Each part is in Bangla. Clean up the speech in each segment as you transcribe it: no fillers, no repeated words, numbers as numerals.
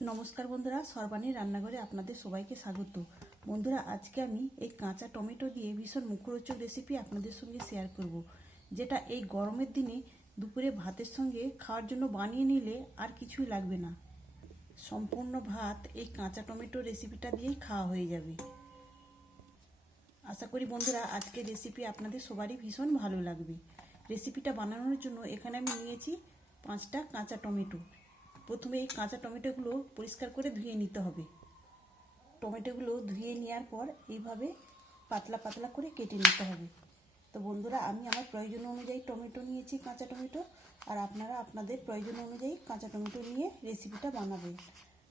নমস্কার বন্ধুরা, সর্বাণীর রান্নাঘরে আপনাদের সবাইকে স্বাগত। বন্ধুরা, আজকে আমি এই কাঁচা টমেটো দিয়ে ভীষণ মুখরোচক রেসিপি আপনাদের সঙ্গে শেয়ার করব, যেটা এই গরমের দিনে দুপুরে ভাতের সঙ্গে খাওয়ার জন্য বানিয়ে নিলে আর কিছুই লাগবে না। সম্পূর্ণ ভাত এই কাঁচা টমেটো রেসিপিটা দিয়েই খাওয়া হয়ে যাবে। আশা করি বন্ধুরা আজকের রেসিপি আপনাদের সবারই ভীষণ ভালো লাগবে। রেসিপিটা বানানোর জন্য এখানে আমি নিয়েছি 5টা কাঁচা টমেটো। প্রথমে এই কাঁচা টমেটোগুলো পরিষ্কার করে ধুয়ে নিতে হবে। টমেটোগুলো ধুয়ে নেওয়ার পর এইভাবে পাতলা পাতলা করে কেটে নিতে হবে। তো বন্ধুরা, আমি আমার প্রয়োজন অনুযায়ী টমেটো নিয়েছি, কাঁচা টমেটো, আর আপনারা আপনাদের প্রয়োজন অনুযায়ী কাঁচা টমেটো নিয়ে রেসিপিটা বানাবেন।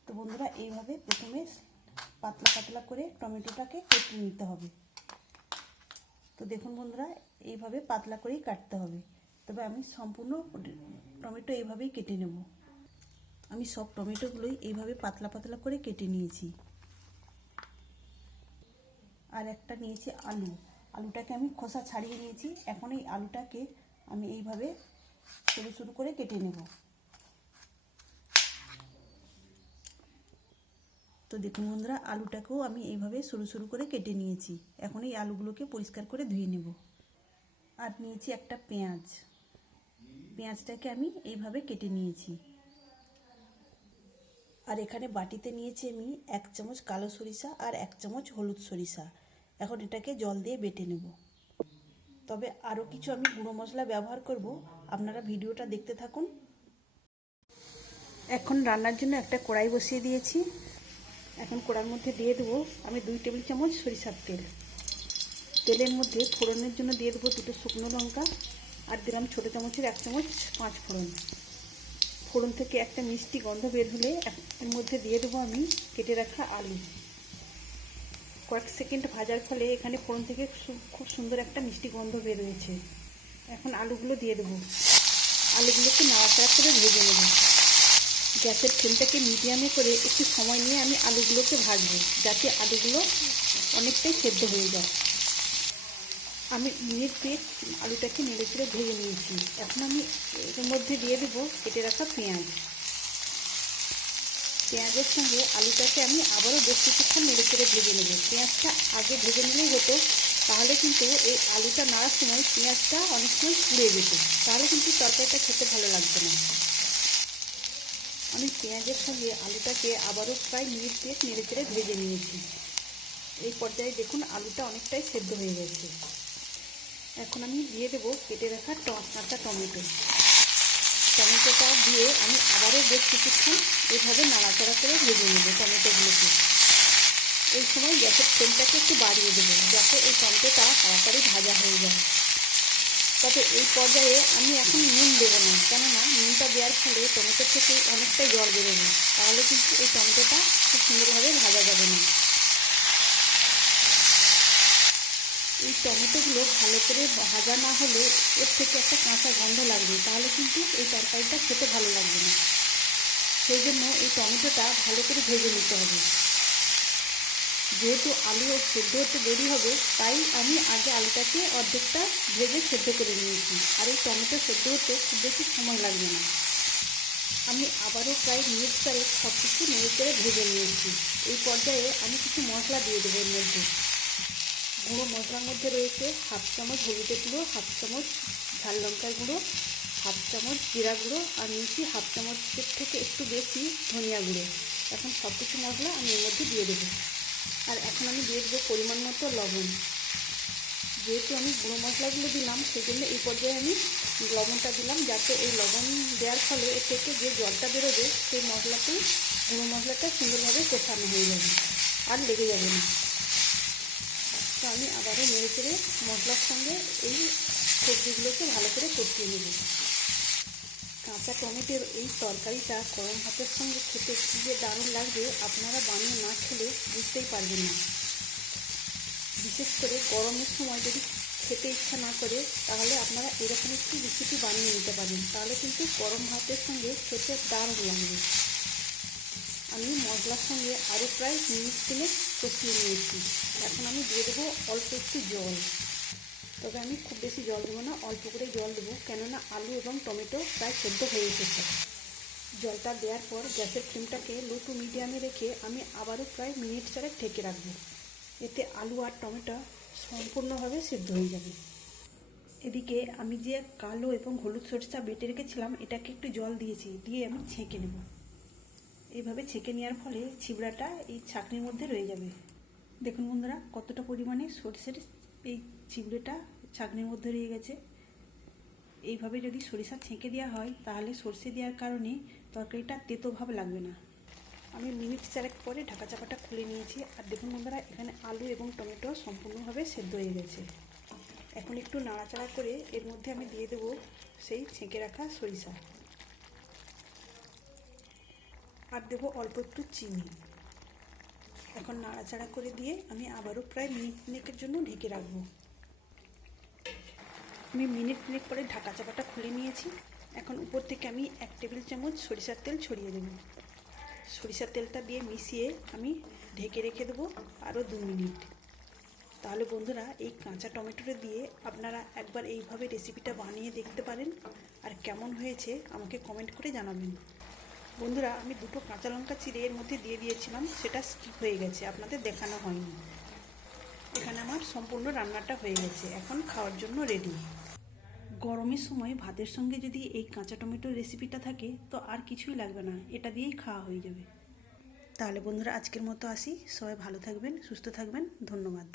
তো বন্ধুরা, এইভাবে প্রথমে পাতলা পাতলা করে টমেটোটাকে কেটে নিতে হবে। তো দেখুন বন্ধুরা, এইভাবে পাতলা করেই কাটতে হবে। তবে আমি সম্পূর্ণ টমেটো এইভাবেই কেটে নেব। আমি সব টমেটোগুলোই এইভাবে পাতলা পাতলা করে কেটে নিয়েছি। আর একটা নিয়েছি আলুটাকে আমি খোসা ছাড়িয়ে নিয়েছি। এখন এই আলুটাকে আমি এইভাবে সরু সরু করে কেটে নেব। তো দেখুন বন্ধুরা, আলুটাকেও আমি এইভাবে সরু সরু করে কেটে নিয়েছি। এখন এই আলুগুলোকে পরিষ্কার করে ধুয়ে নেব। আর নিয়েছি একটা পেঁয়াজটাকে আমি এইভাবে কেটে নিয়েছি। আর এখানে বাটিতে নিয়েছি আমি 1 চামচ কালো সরিষা আর 1 চামচ হলুদ সরিষা। এখন এটাকে জল দিয়ে বেটে নেব। তবে আরও কিছু আমি গুঁড়ো মশলা ব্যবহার করব, আপনারা ভিডিওটা দেখতে থাকুন। এখন রান্নার জন্য একটা কড়াই বসিয়ে দিয়েছি। এখন কড়াইর মধ্যে দিয়ে দেবো আমি 2 টেবিল চামচ সরিষার তেল। তেলের মধ্যে ফোড়নের জন্য দিয়ে দেবো 2টো শুকনো লঙ্কা, আর দিলাম ছোটো চামচের 1 চামচ 5 ফোড়ন। ফোড়ন থেকে একটা মিষ্টি গন্ধ বের হলে এর মধ্যে দিয়ে দেবো আমি কেটে রাখা আলু। কয়েক সেকেন্ড ভাজার ফলে এখানে ফোড়ন থেকে খুব সুন্দর একটা মিষ্টি গন্ধ বের হয়েছে। এখন আলুগুলো দিয়ে দেবো। আলুগুলোকে নাড়াচাড়া করে ভেজে নেব। গ্যাসের ফ্লেমটাকে মিডিয়ামে করে একটু সময় নিয়ে আমি আলুগুলোকে ভাজবো, যাতে আলুগুলো অনেকটাই সেদ্ধ হয়ে যায়। আমি মিনিট 2 আলুটাকে নেড়ে চেড়ে ভেজে নিয়েছি। এখন আমি এর মধ্যে দিয়ে দেবো কেটে রাখা পেঁয়াজের সঙ্গে আলুটাকে আমি আবারও বেশ কিছুক্ষণ নেড়ে চেড়ে ভেজে নেব। পেঁয়াজটা আগে ভেজে নিলেই হতো, তাহলে কিন্তু এই আলুটা নাড়ার সময় পেঁয়াজটা অনেক সময় পুড়ে যেত, তাহলে কিন্তু তরকারিটা খেতে ভালো লাগতো না। আমি পেঁয়াজের সঙ্গে আলুটাকে আবারও প্রায় মিনিট 2 নেড়ে চেড়ে ভেজে নিয়েছি। এই পর্যায়ে দেখুন আলুটা অনেকটাই সেদ্ধ হয়ে গেছে। এখন আমি দিয়ে দেবো কেটে রাখা কাঁচা টমেটোটা দিয়ে আমি আবারও বেশ কিছুক্ষণ এইভাবে নাড়াচাড়া করে ভেজে নেব টমেটোগুলোকে। এই সময় গ্যাসের ফ্লেমটাকে একটু বাড়িয়ে দেবো, যাতে এই টমেটোটা তাড়াতাড়ি ভাজা হয়ে যায়। তবে এই পর্যায়ে আমি এখন নুন দেবো না, কেননা নুনটা দেওয়ার ফলে টমেটো থেকে অনেকটাই জল বেরোবে, তাহলে কিন্তু এই টমেটোটা খুব সুন্দরভাবে ভাজা যাবে না। এই টমেটোগুলো ভালো করে ভাজা না হলে এর থেকে একটা কাঁচা গন্ধ লাগবে, তাহলে কিন্তু এই তরকারিটা খেতে ভালো লাগবে না। সেই জন্য এই টমেটোটা ভালো করে ভেজে নিতে হবে। যেহেতু আলু সেদ্ধ হতে দেরি হবে, তাই আমি আগে আলুটাকে অর্ধেকটা ভেজে সেদ্ধ করে নিয়েছি। আর এই টমেটো সেদ্ধ হতে খুব বেশি সময় লাগবে না। আমি আবারও প্রায় মিনিট 4 সব কিছু নেড়ে চেড়ে ভেজে নিয়েছি। এই পর্যায়ে আমি কিছু মশলা দিয়ে দেবো এর মধ্যে। গুঁড়ো মশলার মধ্যে রয়েছে 1/2 চামচ হলুদের গুঁড়ো, 1/2 চামচ ঝাল লঙ্কার গুঁড়ো, 1/2 চামচ জিরা গুঁড়ো, আর নিয়েছি 1/2 চামচের থেকে একটু বেশি ধনিয়া গুঁড়ো। এখন সব কিছু মশলা আমি এর মধ্যে দিয়ে দেবো। আর এখন আমি দিয়ে দেবো পরিমাণ মতো লবণ। যেহেতু আমি গুঁড়ো মশলাগুলো দিলাম, সেই জন্য এই পর্যায়ে আমি লবণটা দিলাম, যাতে এই লবণ দেওয়ার ফলে এর থেকে যে জলটা বেরোবে সেই মশলাতেই গুঁড়ো মশলাটা সুন্দরভাবে কষানো হয়ে যাবে আর লেগে যাবে না। তো আমি আবারও নেড়ে চেড়ে মশলার সঙ্গে এই সবজিগুলোকে ভালো করে কষিয়ে নেব। কাঁচা টমেটোর এই তরকারিটা গরম ভাতের সঙ্গে খেতে কী যে দারুণ লাগবে, আপনারা বানিয়ে না খেলে বুঝতেই পারবেন না। বিশেষ করে গরমের সময় যদি খেতে ইচ্ছা না করে, তাহলে আপনারা এরকম একটি রেসিপি বানিয়ে নিতে পারেন, তাহলে কিন্তু গরম ভাতের সঙ্গে খেতে দারুণ লাগবে। আমি মশলার সঙ্গে আরও প্রায় মিনিট 3 কষিয়ে নিয়েছি। এখন আমি দিয়ে দেবো অল্প একটু জল। তবে আমি খুব বেশি জল দেবো না, অল্প করে জল দেবো, কেননা আলু এবং টমেটো প্রায় সেদ্ধ হয়ে এসেছে। জলটা দেওয়ার পর গ্যাসের ফ্লেমটাকে লো টু মিডিয়ামে রেখে আমি আবারও প্রায় মিনিট 4 ঢেকে রাখবো। এতে আলু আর টমেটো সম্পূর্ণভাবে সেদ্ধ হয়ে যাবে। এদিকে আমি যে কালো এবং হলুদ সরিষা বেটে রেখেছিলাম এটাকে একটু জল দিয়েছি, দিয়ে আমি ছেঁকে নেব। এইভাবে ছেঁকে নেওয়ার ফলে ছিবড়াটা এই ছাঁকনির মধ্যে রয়ে যাবে। দেখুন বন্ধুরা কতটা পরিমাণে সরিষার এই চিবড়েটা ছাঁকনির মধ্যে রয়ে গেছে। এইভাবে যদি সরিষা ছেঁকে দেওয়া হয় তাহলে সরষে দেওয়ার কারণে তরকারিটা তেতো ভাব লাগবে না। আমি মিনিট 4 পরে ঢাকা চাপাটা খুলে নিয়েছি। আর দেখুন বন্ধুরা এখানে আলু এবং টমেটো সম্পূর্ণভাবে সেদ্ধ হয়ে গেছে। এখন একটু নাড়াচাড়া করে এর মধ্যে আমি দিয়ে দেবো সেই ছেঁকে রাখা সরিষা, আর দেবো অল্প একটু চিনি। এখন নাড়াচাড়া করে দিয়ে আমি আবারও প্রায় মিনিট 3 জন্য ঢেকে রাখবো। আমি মিনিট 3 পরে ঢাকা চাপাটা খুলে নিয়েছি। এখন উপর থেকে আমি 1 টেবিল চামচ সরিষার তেল ছড়িয়ে দেব। সরিষার তেলটা দিয়ে মিশিয়ে আমি ঢেকে রেখে দেবো আরও 2 মিনিট। তাহলে বন্ধুরা এই কাঁচা টমেটোটা দিয়ে আপনারা একবার এইভাবে রেসিপিটা বানিয়ে দেখতে পারেন, আর কেমন হয়েছে আমাকে কমেন্ট করে জানাবেন। বন্ধুরা আমি 2টো কাঁচা লঙ্কা চিড়ে এর মধ্যে দিয়ে দিয়েছিলাম, সেটা স্কিপ হয়ে গেছে, আপনাদের দেখানো হয়নি। এখানে আমার সম্পূর্ণ রান্নাটা হয়ে গেছে, এখন খাওয়ার জন্য রেডি। গরমের সময় ভাতের সঙ্গে যদি এই কাঁচা টমেটোর রেসিপিটা থাকে তো আর কিছুই লাগবে না, এটা দিয়েই খাওয়া হয়ে যাবে। তাহলে বন্ধুরা আজকের মতো আসি, সবাই ভালো থাকবেন, সুস্থ থাকবেন, ধন্যবাদ।